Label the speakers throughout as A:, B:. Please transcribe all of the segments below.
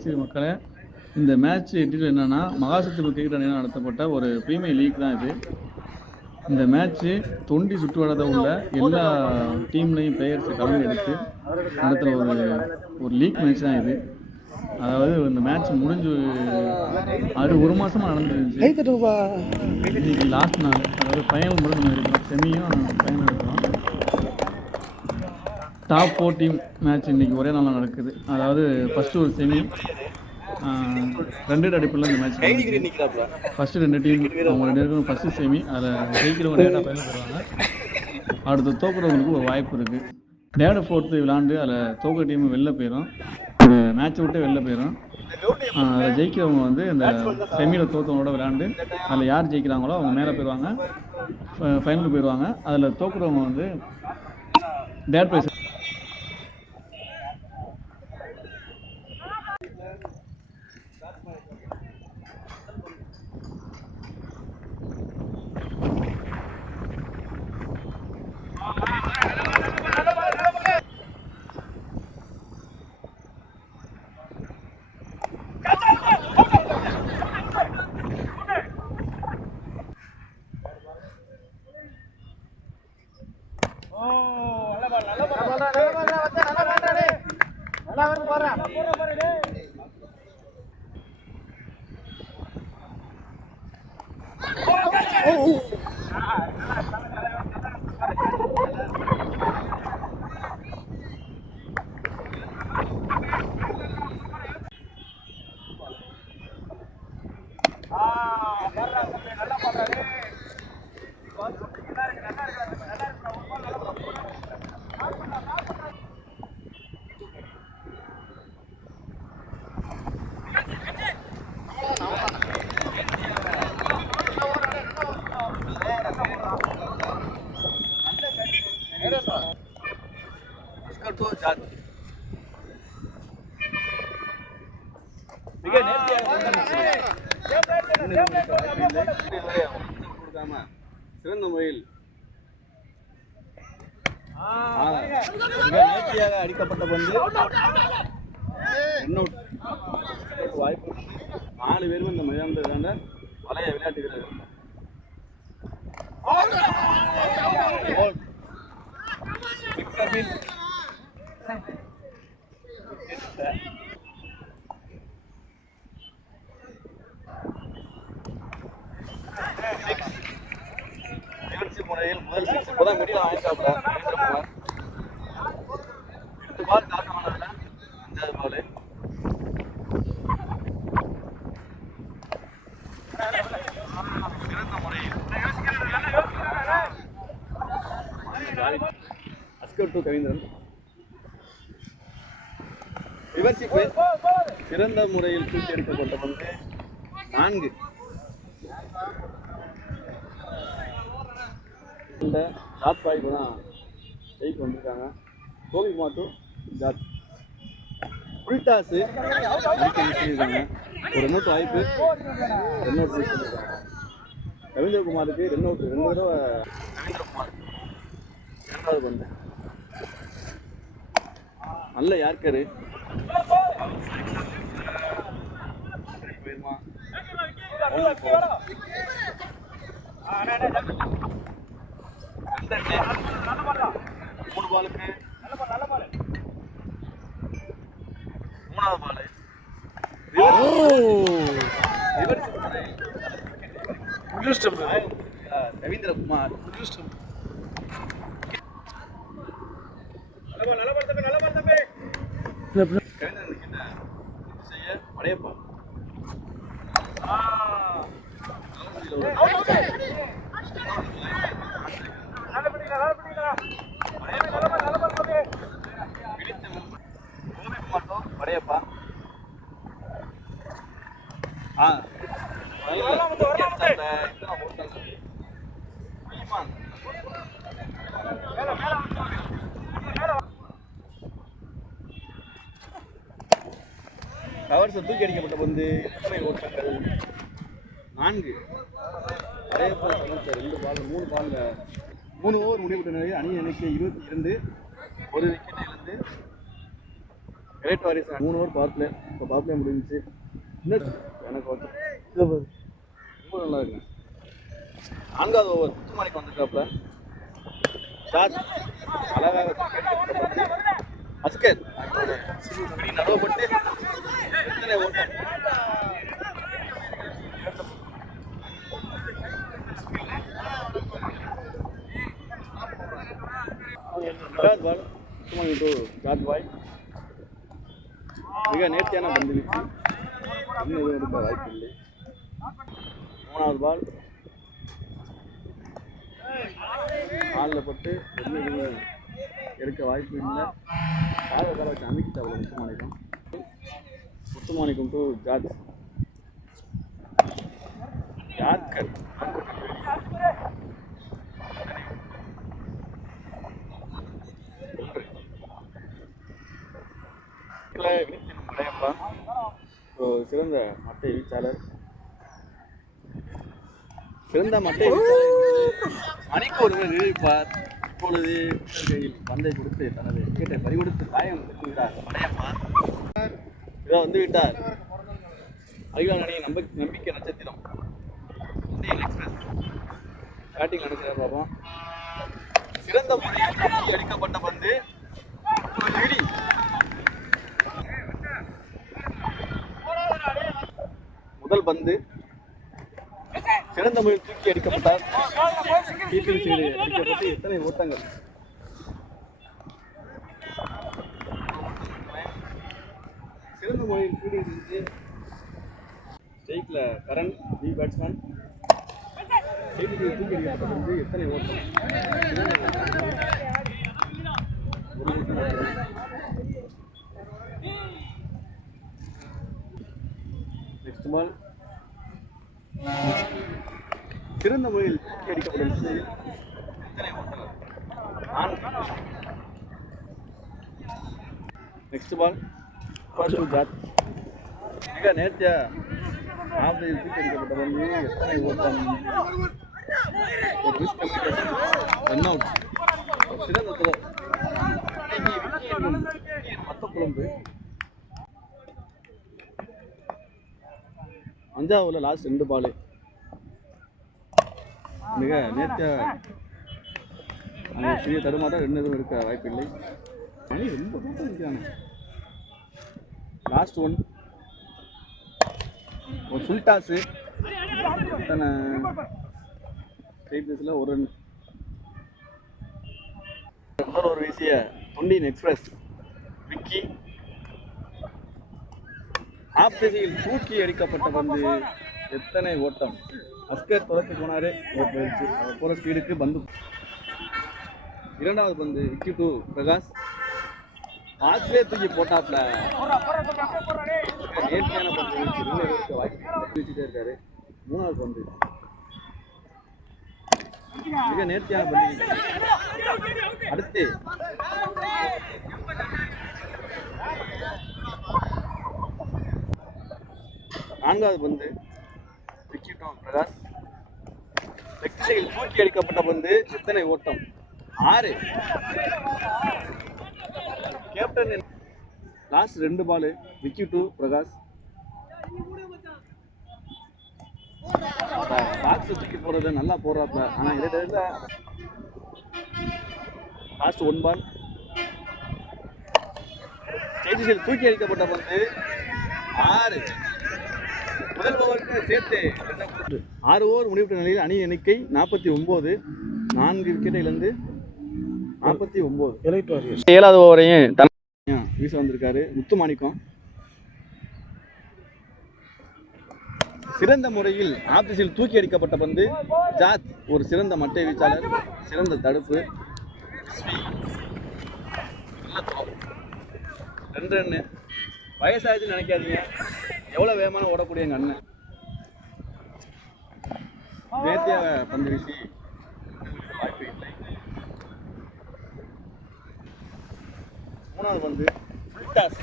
A: ரசிகர் மக்களே இந்த மேட்ச் டீட்டெயில் என்னன்னா மகாசத்துவ கிரிக்கெட் அணியில் நடத்தப்பட்ட ஒரு ப்ரீமியர் லீக் தான் இது. இந்த மேட்ச்சு தொண்டி சுற்றுவட்டத்தில் உள்ள எல்லா டீம்லையும் பிளேயர்ஸை கலந்து எடுத்து நடத்துகிற ஒரு ஒரு லீக் மேட்ச் தான் இது. அதாவது இந்த மேட்ச் முடிஞ்சு அது ஒரு மாசமா நடந்துருந்துச்சு. இன்னைக்கு லாஸ்ட் நாள் அதாவது ஃபைனல் மட்டும் நம்ம இருக்கிறோம். செமியும் ஃபைனல் இருக்கிறோம் டாப் ஃபோர் டீம் மேட்ச் இன்னைக்கு ஒரே நாளில் நடக்குது. அதாவது ஃபர்ஸ்ட் ஒரு செமி ரெண்டு அடிப்பில் இந்த மேட்ச் ஃபர்ஸ்ட் ரெண்டு டீம் அவங்க ரெண்டு பேருக்கும் ஃபர்ஸ்ட் செமி அதில் ஜெயிக்கிறவங்க டேட்டா ஃபைனல் போடுவாங்க அடுத்து தோக்குறவங்களுக்கு ஒரு வாய்ப்பு இருக்குது டேட்டா ஃபோர்த்து விளாண்டு அதில் தோக்குற டீம் வெளில போயிடும் மேட்ச்சை விட்டு வெளில போயிடும் அதில் ஜெயிக்கிறவங்க வந்து இந்த செமியில் தோத்தவங்களோட விளையாண்டு அதில் யார் ஜெயிக்கிறாங்களோ அவங்க மேலே போயிடுவாங்க ஃபைனலுக்கு போயிடுவாங்க அதில் தோக்குறவங்க வந்து டேட் ப்ரைஸ்
B: முறையில் முதல் சிக்ஸ் இப்போதான் மிடில் வாங்கிட்டாப்ல எட்டு பால். தாக்கமானதுல அஞ்சாவது பால் சிறந்த முறையில் அஸ்கர் டு சிறந்த முறையில் தூக்கி எடுக்கப்பட்ட பந்து நான்கு. இந்த ஜாத் பாய்க்கு தான் ஜெயிக்க வந்திருக்காங்க. கோபி மாட்டு ஜாத். புல்டாஸு ஒரு ரெண்டு வாய்ப்பு. ரெண்டு அவுட் மிஸ் பண்ணிருக்காங்க. ரவீந்திரகுமாருக்கு ரெண்டு அவுட் ரெண்டு தடவை ரவீந்திரகுமார் இரண்டாவது பந்து. நல்ல யார்கரு போயிருமா? Run. மூணு பாலுக்கு. மூணாவது பால். ரவீந்திரகுமார். என்ன செய்ய? படையப்பா ஆ கவர்ஸ் தூக்கி அடிக்கப்பட்ட பந்து எத்தனை ஓட்டங்கள் நான்கு படையப்பா சமத்த ரெண்டு பால் மூணு பால்ல மூணு ஓவர் முடிவுற்ற நிலையில் அணி எண்ணிக்கை இருபத்தி இரண்டு. ஒரு விக்கெட் இழந்து கிரேட் வாரிஸ் மூணு ஓவர் பிளே இப்போ பிளே முடிஞ்சிச்சு. எனக்கு ஓகே ரொம்ப நல்லா இருக்குங்க நான்காவது ஓவர் முத்துமாணிக்கு வந்திருக்காப்புல. சார்ஜ் அழகாக அஸ்கர். நடுவப்பட்டு எத்தனை ஓட்டம்? ரெண்டாவது பால் சுமன் டு ஜாட் பாய் மிக நேர்த்தியான பந்து வீச்சு இன்னும் எதுவும் எடுக்க வாய்ப்பு இல்லை மூணாவது பால் காலில் பட்டு இன்னும் எதுவும் எடுக்க வாய்ப்பு இல்லை காலை உட்கார வச்சு அமைக்கிட்டு அவ்வளோ Muthumanickam Muthumanickam to George yorker ஒரு சிறந்த மட்டை வீச்சாளர். சிறந்த மட்டை மணிக்கு ஒரு முறை நிரூபிப்பார். இப்பொழுது கையில் பந்தை கொடுத்து தனது விக்கெட்டை பறிகொடுத்து காயம் பெற்றுவிட்டார் படையப்பா இதோ வந்து விட்டார். அகிலான் அணியின் நம்ப நம்பிக்கை நட்சத்திரம். இந்தியன் எக்ஸ்பிரஸ் பேட்டிங் நடக்கிறார் பார்ப்போம் சிறந்த முறையில் அடிக்கப்பட்ட பந்து ஒரு இடி முதல் பந்து சிறந்த முறையில் தூக்கி அடிக்கப்பட்டார் கீப்பிங் அடிக்கப்பட்டு எத்தனை ஓட்டங்கள்? சிறந்த முறையில் ஃபீல்டிங் செஞ்சு ஸ்ட்ரைக்கில் கரண் பி பேட்ஸ்மேன் ஸ்ட்ரைக்கு தூக்கி அடிக்கப்பட்ட பந்து எத்தனை ஓட்டம் ஒரு ஓட்டம் நெக்ஸ்ட் பால் சிறந்த முறையில் அடிக்கப்படும். நெக்ஸ்ட் பால் ஃபர்ஸ்ட் ஜாத் மிக நேர்த்தியா ஆஃப்லையில் அடிக்கப்பட்ட வந்து எத்தனை ஓட்டம்? ஒரு மிஸ் ரன் அவுட் சிறந்த த்ரோ மத்த குழம்பு. அஞ்சாவதுல லாஸ்ட் ரெண்டு பால் மிக நேர்த்தியாக சிறிய தடுமாட்டம் ரெண்டு எதுவும் இருக்க வாய்ப்பில்லை. மணி ரொம்ப தூக்கம் நிற்கிறாங்க லாஸ்ட் ஒன் ஒரு ஃபுல் டாஸு அத்தனை பேஸில் ஒரு ரன் ஒரு வீசிய தொண்டின் எக்ஸ்பிரஸ் விக்கி ஆப்திசையில் தூக்கி அடிக்கப்பட்ட பந்து எத்தனை ஓட்டம்? அஸ்கர் துரத்து போனாரு. ஓட்டு போயிடுச்சு அவர் போகிற ஸ்பீடுக்கு பந்து. இரண்டாவது பந்து விக்கி டூ பிரகாஷ். ஆக்ஸ்லே தூக்கி போட்டாப்ல. நேர்த்தியான பந்து வீச்சு வாய்ப்பு இருக்காரு. மூணாவது பந்து. மிக நேர்த்தியான பந்து. அடுத்து நான்காவது பந்து. விக்கெட் பிரகாஷ். லெக் திசையில் தூக்கி அடிக்கப்பட்ட பந்து எத்தனை ஓட்டம்? ஆறு. கேப்டன் லாஸ்ட் ரெண்டு பால் விக்கி டூ பிரகாஷ். பாக்ஸ் தூக்கி போடுறது நல்லா போடுறாப்ல. ஆனால் இரண்டு லாஸ்ட் ஒன் பால் ஸ்டேஜில் தூக்கி அடிக்கப்பட்ட பந்து ஆறு. ஆறு ஓவர் முடிவுற்ற நிலையில் அணி எண்ணிக்கை நாற்பத்தி ஒம்பது. நான்கு விக்கெட்டை இழந்து நாற்பத்தி ஒம்பது. ஏழாவது ஓவரையும் வீச வந்திருக்காரு. முத்துமாணிக்கம் சிறந்த முறையில் ஆபீஸில் தூக்கி அடிக்கப்பட்ட பந்து ஜாத் ஒரு சிறந்த மட்டை வீச்சாளர் சிறந்த தடுப்பு. ரெண்டு ரன்னு வயசாச்சுன்னு நினைக்காதீங்க. எவ்வளோ வேகமான ஓடக்கூடிய எங்கள் அண்ணன்? நேர்த்தியாக பந்து வீசி வாய்ப்பு இல்லை. மூணாவது பந்து ஃபுல் டாஸ்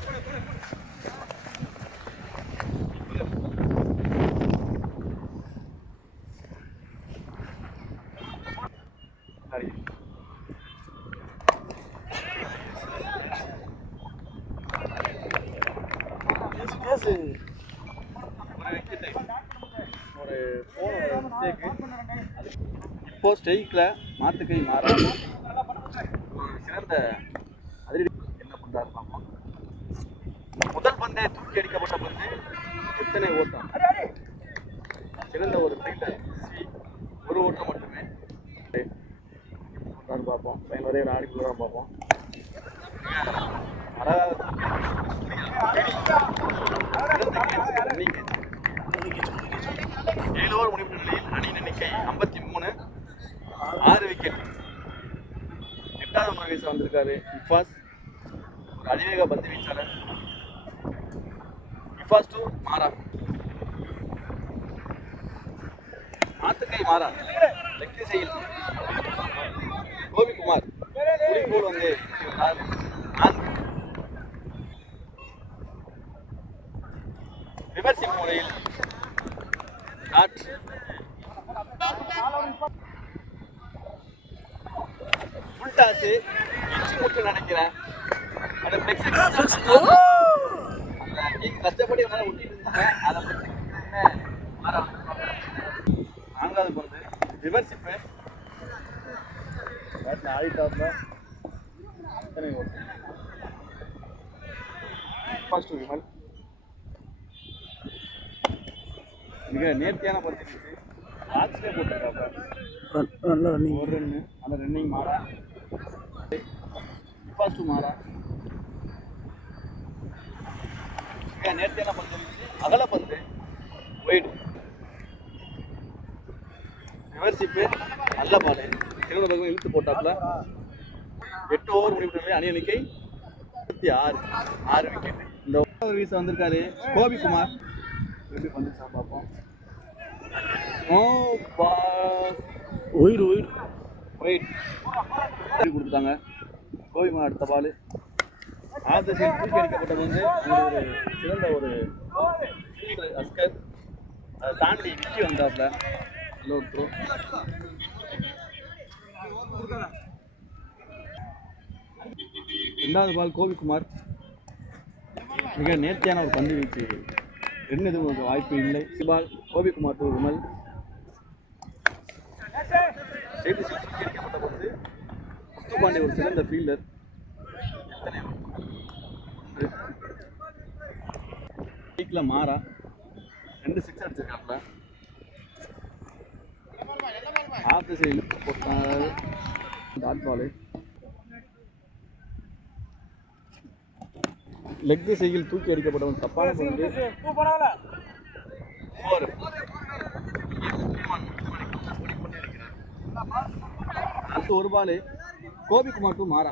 B: சரி இப்போ ஸ்ட்ரைக்கில் மாத்துக்கை மாற. சிறந்த அதிரடி என்ன பண்ணுறாரு பார்ப்போம் முதல் பந்தே தூக்கி அடிக்கப்பட்ட பந்து எத்தனை ஓட்டம். சிறந்த ஒரு ஃபீல்டர் சி ஒரு ஓட்டம் மட்டுமே. பார்ப்போம். பையன் வரைய ஆடி கொடுக்குறான் பார்ப்போம். அழகாக ஏழு ஓவர் முடிவு நிலையில் அணியின் எண்ணிக்கை ஐம்பத்தி மூணு ஆறு விக்கெட் எட்டாவது முறை வீச வந்திருக்காரு இஃபாஸ். ஒரு அதிவேக பந்து வீச்சாளர். இஃபாஸ் டு மாறா. ஆத்துக்கை மாறா. லெக் திசையில். கோபிகுமார். குறிக்கோள் வந்து நான்கு ரிவர்சிங் முறையில் டாட் ஃபுல் டாஸ் இச்சி முட்டு நினைக்கிறேன். அந்த ஃப்ளெக்ஸ் நீங்க கஷ்டப்படி உன்னால ஒட்டிட்டு இருந்தாங்க. அதை நான்காவது பொழுது ரிவர்சிப்பு பேட்டில் ஆடிட்டாப்ல எத்தனை ஓட்டு ஃபர்ஸ்ட் விமல் மிக நேர்த்தியான பந்து
C: நல்ல ரன்னிங்
B: ஒரு ரன்னு அந்த ரன்னிங் மாறா. ஃபர்ஸ்ட் மாறா. மிக நேர்த்தியான பந்து அகல பந்து ஒயிட் ரிவர்சிப்பு நல்ல பால். திரும்ப பக்கம் இழுத்து போட்டாப்ல எட்டு ஓவர் முடிவு அணி எண்ணிக்கை இருபத்தி ஆறு. ஆறு விக்கெட் இந்த ஓவர் வீச வந்திருக்காரு கோபிகுமார். எப்படி வந்துச்சா பார்ப்போம்
C: ஒயிடு ஒயிடு
B: வெயிட் கொடுத்துட்டாங்க. கோபிகுமார் அடுத்த பால். ஆத்த சைடு தூக்கி அடிக்கப்பட்ட வந்து ஒரு சிறந்த ஒரு அஸ்கர். அதை தாண்டி விக்கி வந்தாப்ல த்ரோ ரெண்டாவது பால் கோபிக்குமார் மிக நேர்த்தியான ஒரு பந்து வீச்சு. என்ன எதுவும் ஒரு வாய்ப்பு இல்லை. சிபால் கோபிக்குமார் டு விமல் செய்தி சுற்றி அடிக்கப்பட்ட பந்து ஒரு சிறந்த ஃபீல்டர் வீக்கில் மாறா. ரெண்டு சிக்ஸ் அடிச்சிருக்காப்ல ஆஃப் திசையில் போட்டார் டாட் பாலு. லெக் திசையில் தூக்கி அடிக்கப்பட்டவன் தப்பான பந்து அடுத்து ஒரு பால். கோபிக்குமார் டு மாறா.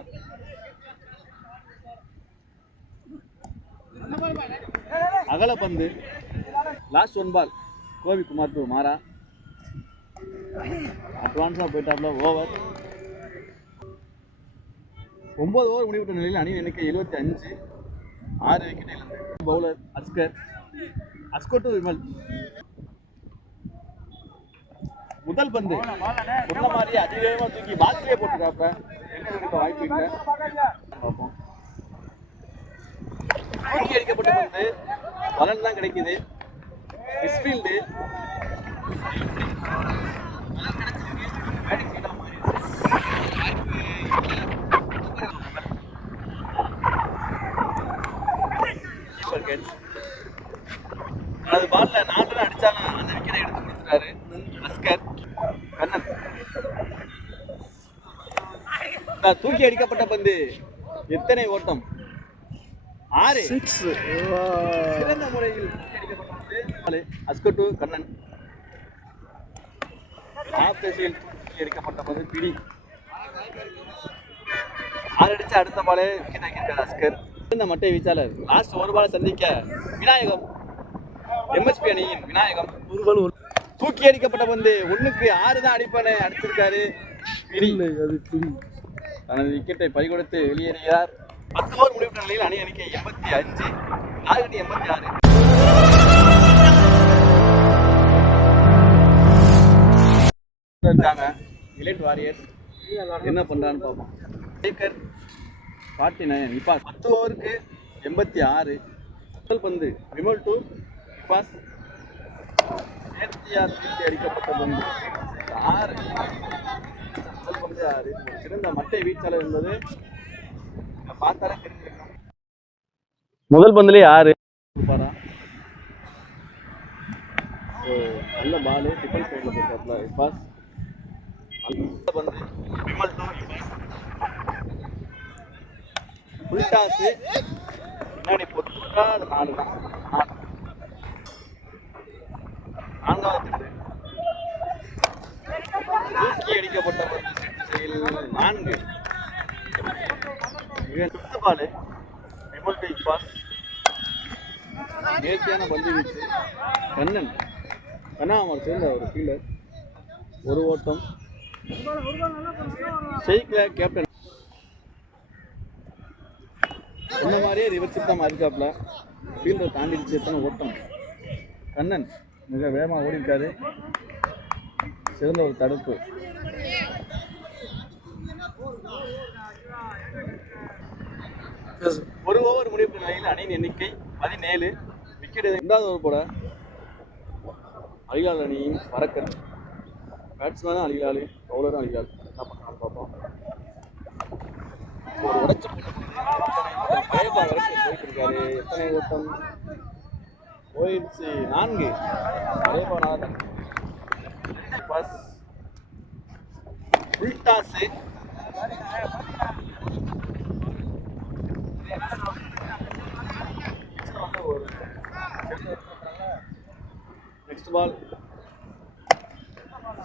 B: அகல பந்து. Last one ball Gopikumar to Maara. அட்வான்ஸாக போயிட்டாப்ல ஓவர் ஒன்பது ஓவர் முடிவுற்ற நிலையில் அணி எண்ணிக்கை எழுபத்தி அஞ்சு. ஆறு விக்கெட் இழந்து பவுலர் அஸ்கர் அஸ்கர் டு விமல் முதல் பந்து. சொன்ன மாதிரி அதிவேகமாக தூக்கி பாக்ஸ்லேயே போட்டுருக்காப்ப என்ன இருக்க வாய்ப்பு இல்லை. பார்ப்போம். தூக்கி அடிக்கப்பட்ட பந்து. பலன் தான் கிடைக்குது. மிஸ்ஃபீல்டு அது பால்ல நாலு ரன் அடிச்சாலும் அந்த விக்கெட்டை எடுத்து கொடுத்துட்டாரு அஸ்கர் கண்ணன் இந்த தூக்கி அடிக்கப்பட்ட பந்து. எத்தனை ஓட்டம்? ஆறு. சிறந்த முறையில் அடிக்கப்பட்ட பந்து. அஸ்கர் டு கண்ணன். ஆஃப் திசையில் தூக்கி அடிக்கப்பட்ட பந்து பிடி. ஆறு அடிச்ச அடுத்த பாலே விக்கெட் ஆக்கியிருக்காரு அஸ்கர். இந்த மட்டை வீச்சாளர் லாஸ்ட் ஒரு பாலை சந்திக்க விநாயகம். எம்எஸ்பி அணியின் விநாயகம்.
C: ஒரு
B: தூக்கி அடிக்கப்பட்ட பந்து ஒண்ணுக்கு ஆறு தான் அடிப்பானு அடிச்சிருக்காரு.
C: அது
B: தனது விக்கெட்டை பறிகொடுத்து வெளியேறுகிறார் பத்து ஓவர் முடிவு நிலையில் அணி எண்ணிக்கை எண்பத்தி அஞ்சு டார்கெட் எண்பத்தி ஆறு. இருக்காங்க இலைட் வாரியர்ஸ் என்ன பார்ப்போம். ஸ்பீக்கர் ஃபார்ட்டி நைன் இப்பாஸ் பத்து ஓவருக்கு எண்பத்தி ஆறு. முதல் பந்து விமல் டு இப்பாஸ் நேர்த்தியா தூக்கி அடிக்கப்பட்ட பந்து. ஆறு. சிறந்த மட்டை வீச்சாளர் என்பது இங்க பார்த்தாலே தெரிஞ்சிருக்கும் முதல் பந்துலேயே ஆறு சூப்பரா ஓ, நல்ல பாலு டிஃபன் சைடில் போட்டாப்ல பாஸ் அந்த பந்து விமல் டூ ஃபுல் டாஸு பின்னாடி பொறுத்தா அது நாலு தான். நான்காவது தூக்கி அடிக்கப்பட்ட பந்து நான்கு. மிக சுத்த ரிமல் டேக் பாஸ் நேர்த்தியான பந்து வீச்சு. கண்ணன். கண்ணாமர் சேர்ந்த ஒரு ஃபீல்டர் ஒரு ஓட்டம். ஜெயிக்கல கேப்டன் இந்த மாதிரியே ரிவர்ஸ் தான் மாறிக்காப்ல ஃபீல்டர் தாண்டிடுச்சு எத்தனை ஓட்டம். கண்ணன் மிக வேகமாக ஓடி சிறந்த ஒரு தடுப்பு ஒரு ஓவர் முடிவு நிலையில் அணியின் எண்ணிக்கை பதினேழு. விக்கெட் ரெண்டாவது ஓவர் போட அலிகால் அணியும் பறக்கல் பேட்ஸ்மேனும் அலிகால் பவுலரும் அலிகால் என்ன பண்ணுறான்னு பார்ப்போம். ஒரு உடச்ச போயிட்டு இருக்காரு. எத்தனை ஓட்டம்? போயிடுச்சு நான்கு. நாலு பாஸ் ஃபுல் டாஸு நெக்ஸ்ட் பால்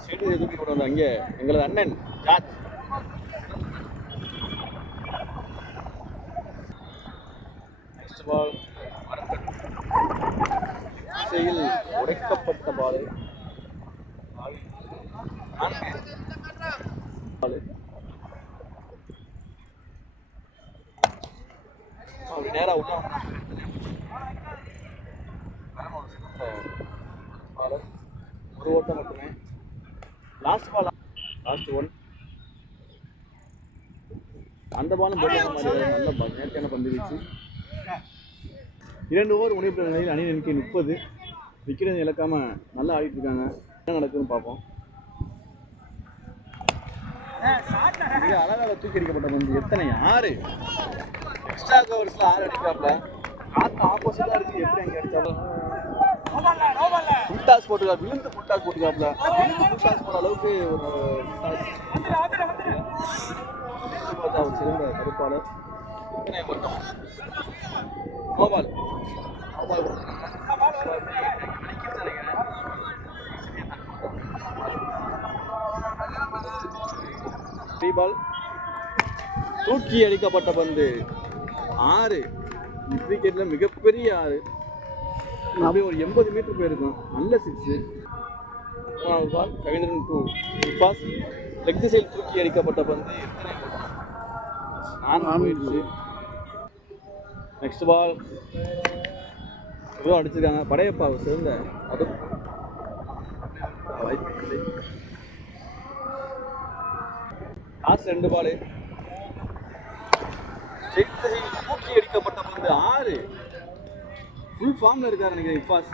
B: ஷெட்யூல் தூக்கி கொண்டு வந்த அங்கே எங்களது அண்ணன் ஜார்ஜ் நெக்ஸ்ட் பால் உடைக்கப்பட்ட பாலை நேரா உள்ள ஒரு ஓட்டம் மட்டுமே லாஸ்ட் பால் லாஸ்ட் ஒன் அந்த பாலும் போட்ட மாதிரி நல்ல பால் நேர்த்தியான பந்து வீச்சு இரண்டு ஓவர் முடிவு நிலையில் அணி எண்ணிக்கை முப்பது. விக்கிறது இழக்காம நல்லா ஆடிட்டு இருக்காங்க. என்ன நடக்குதுன்னு பார்ப்போம். மிக அழகாக தூக்கி அடிக்கப்பட்ட பந்து. எத்தனை? ஆறு. எக்ஸ்ட்ரா கவர்ஸ்ல ஆறு அடிக்காப்ல காத்து ஆப்போசிட்டா இருக்கு. எப்படி அங்க அடிச்சாலும். ஃபுல் டாஸ் போட்டுக்கா விழுந்து ஃபுல் டாஸ் போட்டுக்காப்ல. விழுந்து ஃபுல் டாஸ் போற அளவுக்கு ஒரு பார்த்தா சிறந்த கருப்பாளர் இத்தனை மட்டும். நோபால் நோபால் பால் தூக்கி அடிக்கப்பட்ட பந்து. ஆறு. கிரிக்கெட்ல மிகப்பெரிய ஆறு. அப்படியே ஒரு எண்பது மீட்டர் போயிருக்கும். நல்ல சிக்ஸு பால் கவிந்திரன் டூ பாஸ் லெக் திசையில் தூக்கி அடிக்கப்பட்ட பந்து. நான்கு போயிடுச்சு. நெக்ஸ்ட் பால் எவ்வளோ அடிச்சிருக்காங்க. படையப்பா சிறந்த. அது வாய்ப்பு இல்லை லாஸ்ட் ரெண்டு பால். தூக்கி அடிக்கப்பட்ட பந்து ஆறு. ஃபுல் ஃபார்ம்ல இருக்காரு எனக்கு இஃபாஸ்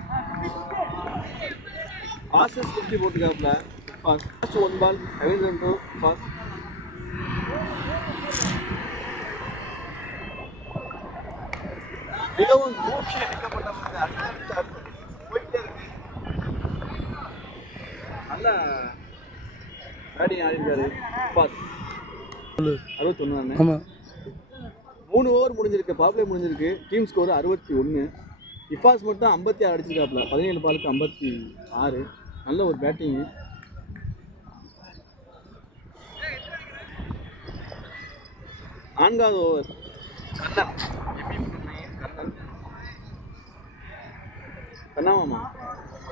B: பாசஸ் fifty போட்டுருக்காப்புல Ifaz first one ball Raveendran to Ifaz மிகவும் தூக்கி அடிக்கப்பட்ட பந்து அடுத்தடுத்து போயிட்டே இருக்கு. நல்ல பேட்டிங் ஆடிருக்காரு இஃபாஸ் அறுபத்தொன்று தானே?
C: ஆமாம்
B: மூணு ஓவர் முடிஞ்சிருக்கு. பாப்ளே முடிஞ்சிருக்கு. டீம் ஸ்கோர் அறுபத்தி ஒன்று இஃபாஸ் மட்டும் ஐம்பத்தி ஆறு அடிச்சிருக்காப்புல பதினேழு பாலுக்கு ஐம்பத்தி ஆறு. நல்ல ஒரு பேட்டிங்கு நான்காவது ஓவர் கண்ணாமாமா.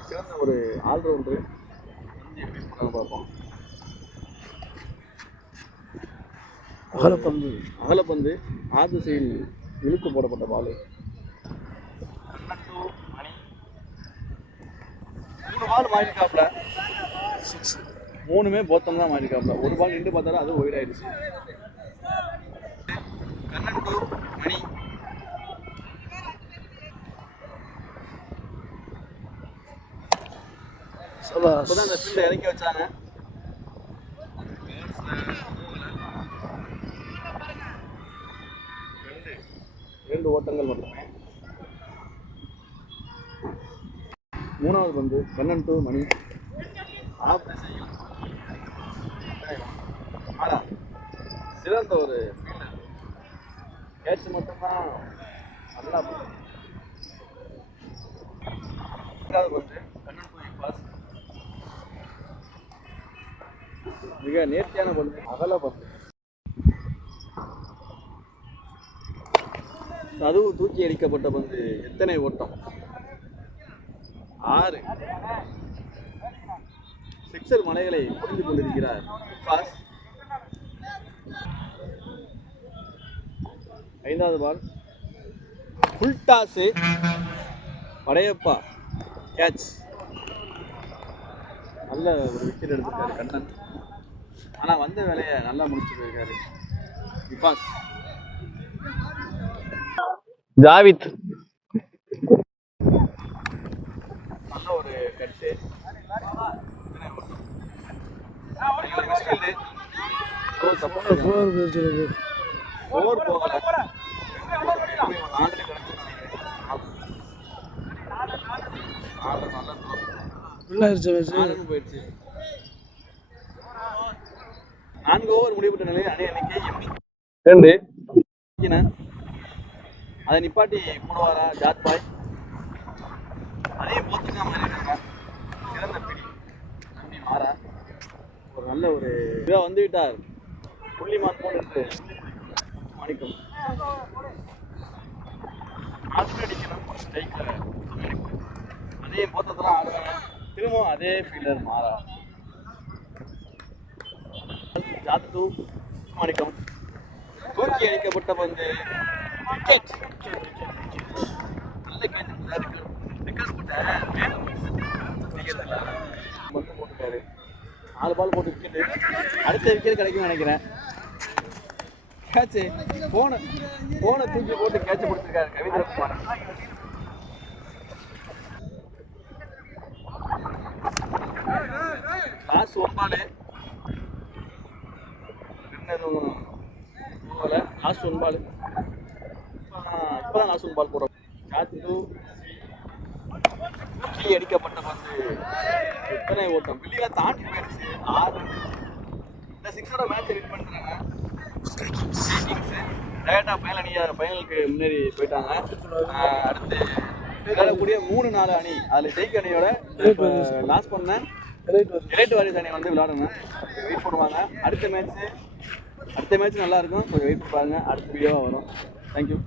B: சிறந்த ஒரு ஆல்ரவுண்டரு பார்ப்போம்.
C: அகலப்பந்து.
B: அகலப்பந்து ஆறு திசையில் இழுத்து போடப்பட்ட பால். மூணு பால் மாறிக்காப்ல
C: சிக்ஸ்
B: மூணுமே போத்தம் தான் மாறிக்காப்ல ஒரு பால் நின்று பார்த்தாலும் அது ஒயிட் ஆயிடுச்சு. கண்ணன் டூ மணி
C: சபாஸ்
B: இப்போதான் அந்த ஃபீல்டை இறக்கி வச்சாங்க. ரெண்டு ஓட்டங்கள் மட்டுமே. மூணாவது பந்து பன்னெண்டு டூ மணி. ஆஃப் ஆனா சிறந்த ஒரு ஃபீல்டர் கேட்ச் மட்டும்தான் நல்லா போகும். ரெண்டாவது பந்து கண்ணன் டூ பாஸ். மிக நேர்த்தியான பந்து அகல பந்து. அதுவும் தூக்கி அடிக்கப்பட்ட பந்து எத்தனை ஓட்டம்? ஆறு. சிக்ஸர் மலைகளை புரிந்து கொண்டிருக்கிறார் பாஸ் ஐந்தாவது ball. Full toss Padayappa. Catch. நல்ல ஒரு விக்கெட் எடுத்திருக்காரு கண்ணன். ஆனால் வந்த வேலையை நல்லா முடிச்சுட்டு இருக்காரு. விபாஸ் ஜாவித்.
C: போயிடுச்சு
B: நான்கு ஓவர் முடிவுற்ற நிலையில் அணி எண்ணி ரெண்டு. அதை நிப்பாட்டி போடுவாரா ஜாத் பாய். அதே போத்துக்காம இருக்காங்க சிறந்த பிடி. நம்பி மாறா. ஒரு நல்ல ஒரு இதாக வந்து விட்டார். புள்ளிமான் போட்டு மாணிக்கம் ஆஸ்ட் அடிக்கணும். ஸ்ட்ரைக்கில் அதே போத்தத்தெல்லாம் ஆடுவாங்க திரும்பவும் அதே ஃபீல்டர் மாறா. ஜாத்து மாணிக்கம் தூக்கி அடிக்கப்பட்ட பந்து. விக்கெட் நல்ல கேட்ச் விக்கெட் போட்டாரு மட்டும் போட்டுட்டாரு நாலு பால் போட்டு விக்கெட் அடுத்த விக்கெட் கிடைக்கும்னு நினைக்கிறேன். கேட்ச் போன போனை தூக்கி போட்டு கேட்ச் கொடுத்துருக்காரு கவிந்திரகுமார் லாஸ்ட் ஒன் பால் எதுவும் போகல. லாஸ்ட் ஒன் ஒன் பால் போடுறோம் காத்து கீ அடிக்கப்பட்ட பந்து எத்தனை ஓட்டம்? பில்லியில தாண்டி போயிடுச்சு. ஆறு. இந்த சிக்ஸோட மேட்ச் வின் பண்ணுறாங்க டேரக்டாக ஃபைனல் அணி ஃபைனலுக்கு முன்னேறி போயிட்டாங்க. அடுத்து விளையாடக்கூடிய மூணு நாலு அணி. அதில் ஜெயிக்க அணியோட லாஸ்ட் பண்ண
C: ரைட்
B: எலைட் வாரிஸ் அணி வந்து விளையாடணும். வெயிட் பண்ணுவாங்க அடுத்த மேட்ச்சு அடுத்த மேட்ச் நல்லா இருக்கும். கொஞ்சம் வெயிட் பண்ணுவாங்க அடுத்த வீடியோவாக வரும். தேங்க்யூ